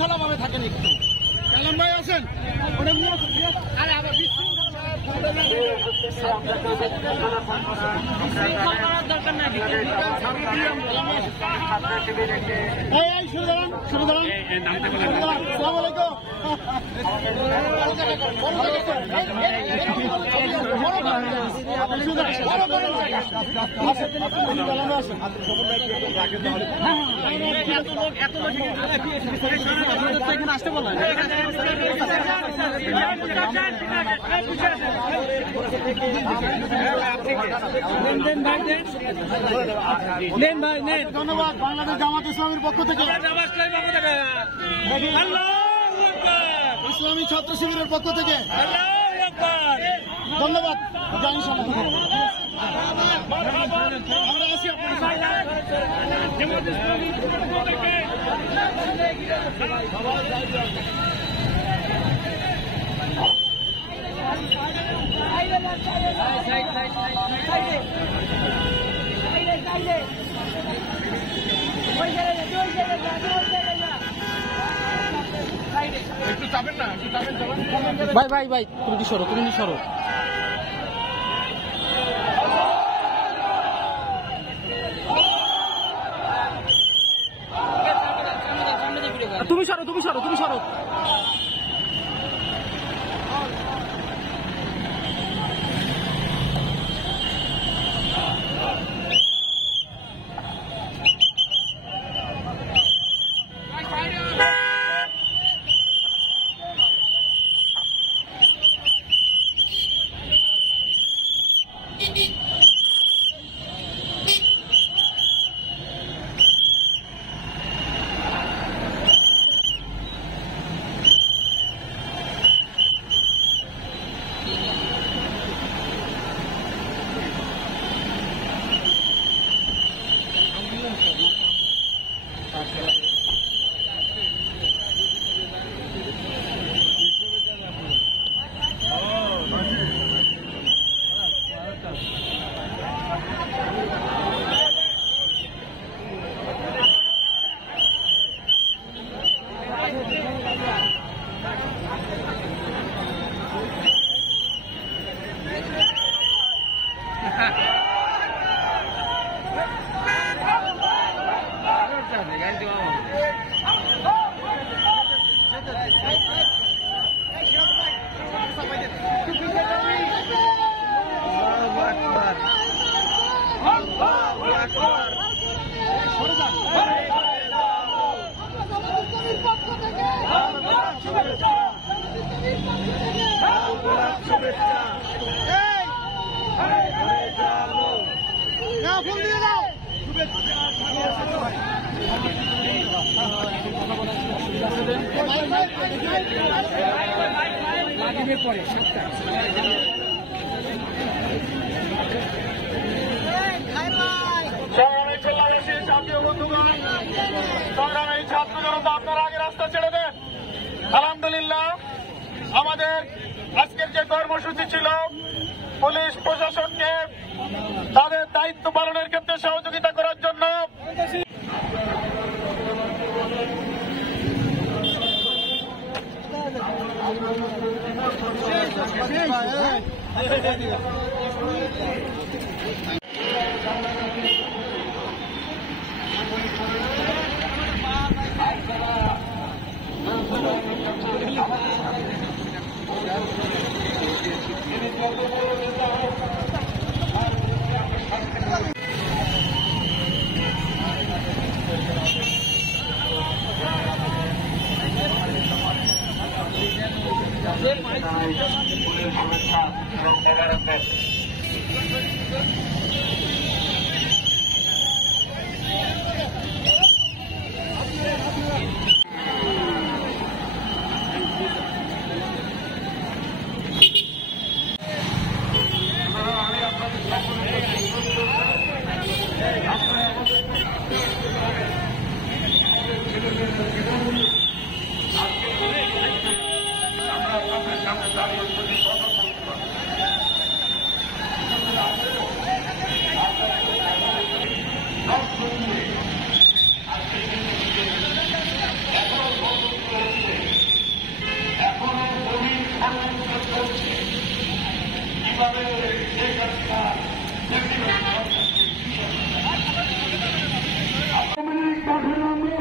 বিশৃঙ্খলা ভাবে থাকেন একটু। কালাম ভাই আছেন আরে আবার দরকার নাই। এখানে আসতে বলেন ধন্যবাদ। বাংলাদেশ জামাত ইসলামের পক্ষ থেকে, ইসলামী ছাত্র শিবিরের পক্ষ থেকে ধন্যবাদ। জানি আমরা আছি ভাই ভাই ভাই তুমি কি সরো, তুমি কি সরো। তুমি সরো, তুমি সরো, তুমি সরো। আপনারা আগে রাস্তা ছেড়ে দেন। আলহামদুলিল্লাহ, আমাদের আজকের যে কর্মসূচি ছিল, পুলিশ প্রশাসনকে তাদের দায়িত্ব পালনের ক্ষেত্রে সহযোগিতা করার জন্য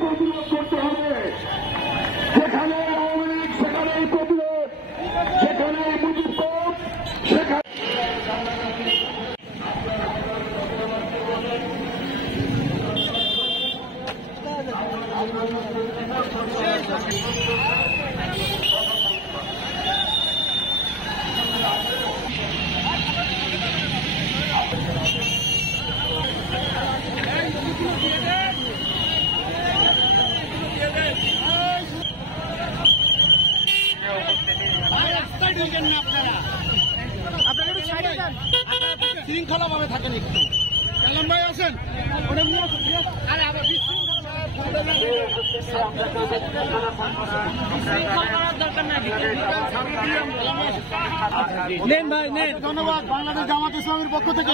প্রতিরোধ করতে হবে। যেখানে আওয়ামী লীগ সেখানেই প্রতিরোধ, যেখানে মুজিব সেখানে শৃঙ্খলা ভাবে থাকেন একটু। কালাম ভাই আছেন নেন ভাই নেন। ধন্যবাদ বাংলাদেশ জামাত ইসলামের পক্ষ থেকে,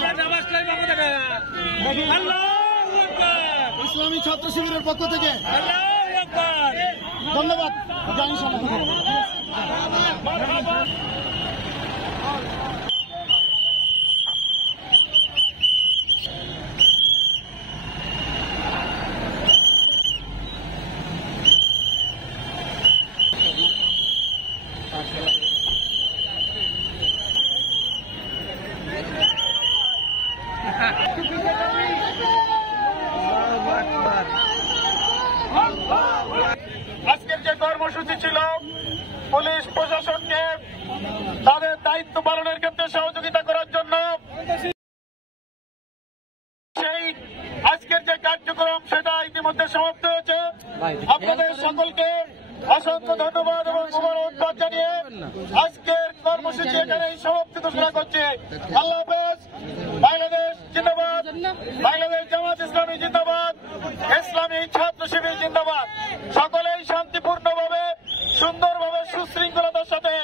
ইসলামী ছাত্র শিবিরের পক্ষ থেকে ধন্যবাদ। আজকের যে কর্মসূচি ছিল পুলিশ প্রশাসনকে তাদের দায়িত্ব পালনের ক্ষেত্রে সহযোগিতা করার জন্য, সেই আজকের যে কার্যক্রম সেটা ইতিমধ্যে সমাপ্ত হয়েছে। আপনাদের সকলকে অসংখ্য ধন্যবাদ এবং মুবারকবাদ জানিয়ে আজকের কর্মসূচি এখানেই সমাপ্তি ঘোষণা করছে। আল্লাহ হাফেজ। বাংলাদেশ জিন্দাবাদ, বাংলাদেশ জামাত ইসলামী জিন্দাবাদ, ইসলামী ছাত্র শিবির জিন্দাবাদ। সকলেই শান্তিপূর্ণভাবে, সুন্দরভাবে, সুশৃঙ্খলতার সাথে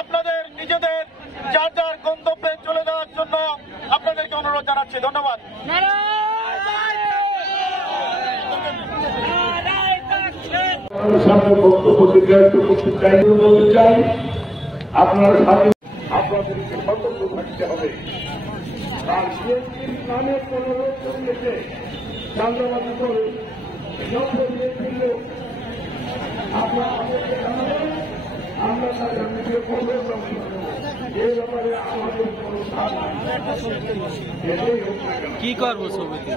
আপনাদের নিজেদের যার যার গন্তব্যে চলে যাওয়ার জন্য আপনাদেরকে অনুরোধ জানাচ্ছি। ধন্যবাদ। সামনে বক্তব্য দীর্ঘায়িত করতে চাই, বলতে চাই আপনারা সাথে আপনাদেরকে সতর্ক থাকতে হবে। আর বিএনপির নামে কোন লোক জড়িয়েছে চাঁদাবাজি করে আপনারা আমাদেরকে জানাবেন, আমরা তাদের নিজে করবেন। এ ব্যাপারে আমাদের কোন কি করবো ছবিতে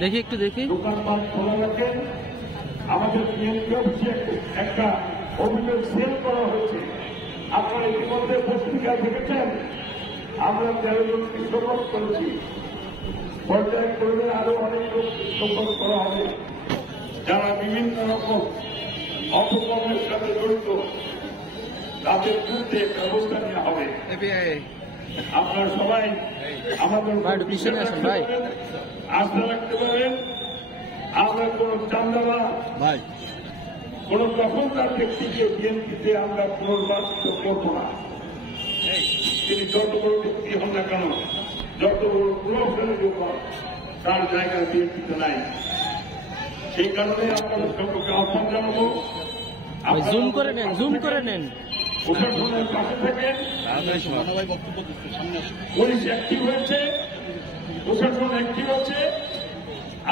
দেখি একটু দেখি। দোকানপাট খোলা রাখেন। আমাদের বিএনপি অফিসে একটা অভিযোগ সেল করা হয়েছে, আপনারা ইতিমধ্যে পত্রিকায় দেখেছেন। আমরা 13 জনকে শপথ করেছি, পর্যায়ক্রমে আরো অনেক লোক শপথ করা হবে যারা বিভিন্ন রকম অপকর্মের সাথে জড়িত, তাদের বিরুদ্ধে ব্যবস্থা নেওয়া হবে। আপনারা সবাই আমাদের আস্থা রাখতে পারেন। আমরা কোন চান্দা ভাই কোন দখলদার ব্যক্তিকে বিএনপিতে আমরা পুনর্বাসিত করব না। তিনি যত বড় ব্যক্তি হন না কেন, যত বড় প্রভাবশালী লোক হন, তার জায়গা বিএনপিতে নাই। সেই কারণে আপনাদের সকলকে আহ্বান জানাবো, জুম করে নেন, জুম করে নেন। প্রশাসনের পাশে থেকে পুলিশ অ্যাক্টিভ হয়েছে, প্রশাসন অ্যাক্টিভ আছে।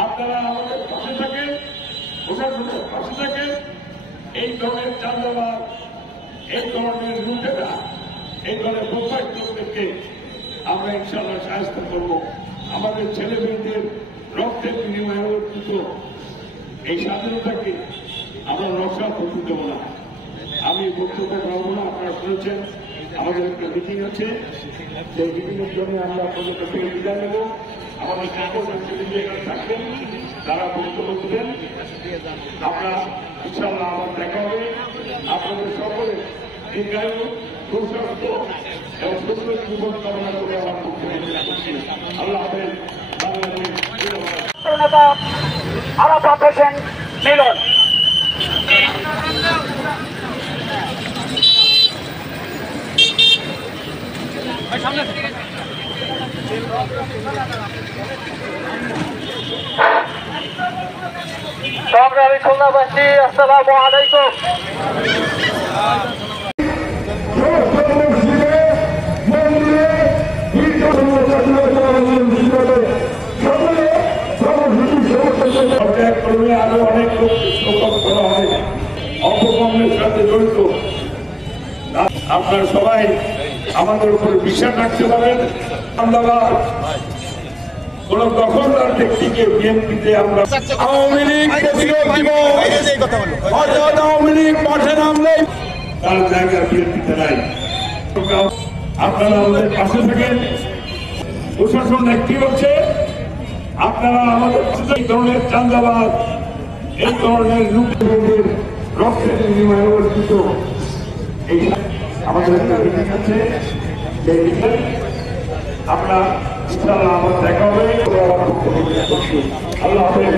আপনারা আমাদের পাশে থাকেন, প্রশাসনের পাশে থাকেন। এই ধরনের চাঁদাবাজ, এই ধরনের লুটেরা, এই ধরনের প্রত্যেক লোকদেরকে আমরা ইনশাআল্লাহ সাহায্য করব। আমাদের ছেলে মেয়েদের রক্তের বিনিময়ে অর্জিত এই স্বাধীনতাকে আমরা নকশা করতে দেব না। আমি বক্তব্য পাবো না, আপনারা শুনেছেন আমাদের একটা মিটিং আছে, সেই মিটিংয়ের জন্য আমরা আপনাদের কাছ থেকে বিদায় নেব। আমাদের সকল ব্যক্তিবৃন্দ এখানে থাকবেন, তারা বক্তব্য দেবেন। আমরা ইনশাআল্লাহ আবার দেখা হবে। আপনাদের সকলে দীর্ঘায়ু, সুস্বাস্থ্য এবং সুস্থ জীবন কামনা করে আমার বক্তব্য করছি। আল্লাহ হাফেজ। বাংলাদেশ আরাফাত হোসেন মিলন। সংগ্রামী খুলনাবাসী আসসালামু আলাইকুম। পর্যায়ক্রমে আরো অনেক লোক করা হবে অপকর্মের সাথে জড়িত। আপনারা সবাই আমাদের উপরে বিশ্বাস রাখতে পারেন। আমরা কোন দখলদার ব্যক্তিকে বিএনপিতে আমরা আওয়ামী লীগ আওয়ামী লীগ মাঠে নামলে তার জায়গা বিএনপিতে নাই। আপনারা আমাদের পাশে থাকেন। প্রশাসন একটি হচ্ছে আপনারা আমাদের এই ধরনের চাঁদাবাদ, এই ধরনের লুটের রক্তের বিনিময়ে অর্জিত এই আমাদের কাছে আমরা ইনশাআল্লাহ আমার দেখা হবে। আল্লাহ হাফেজ।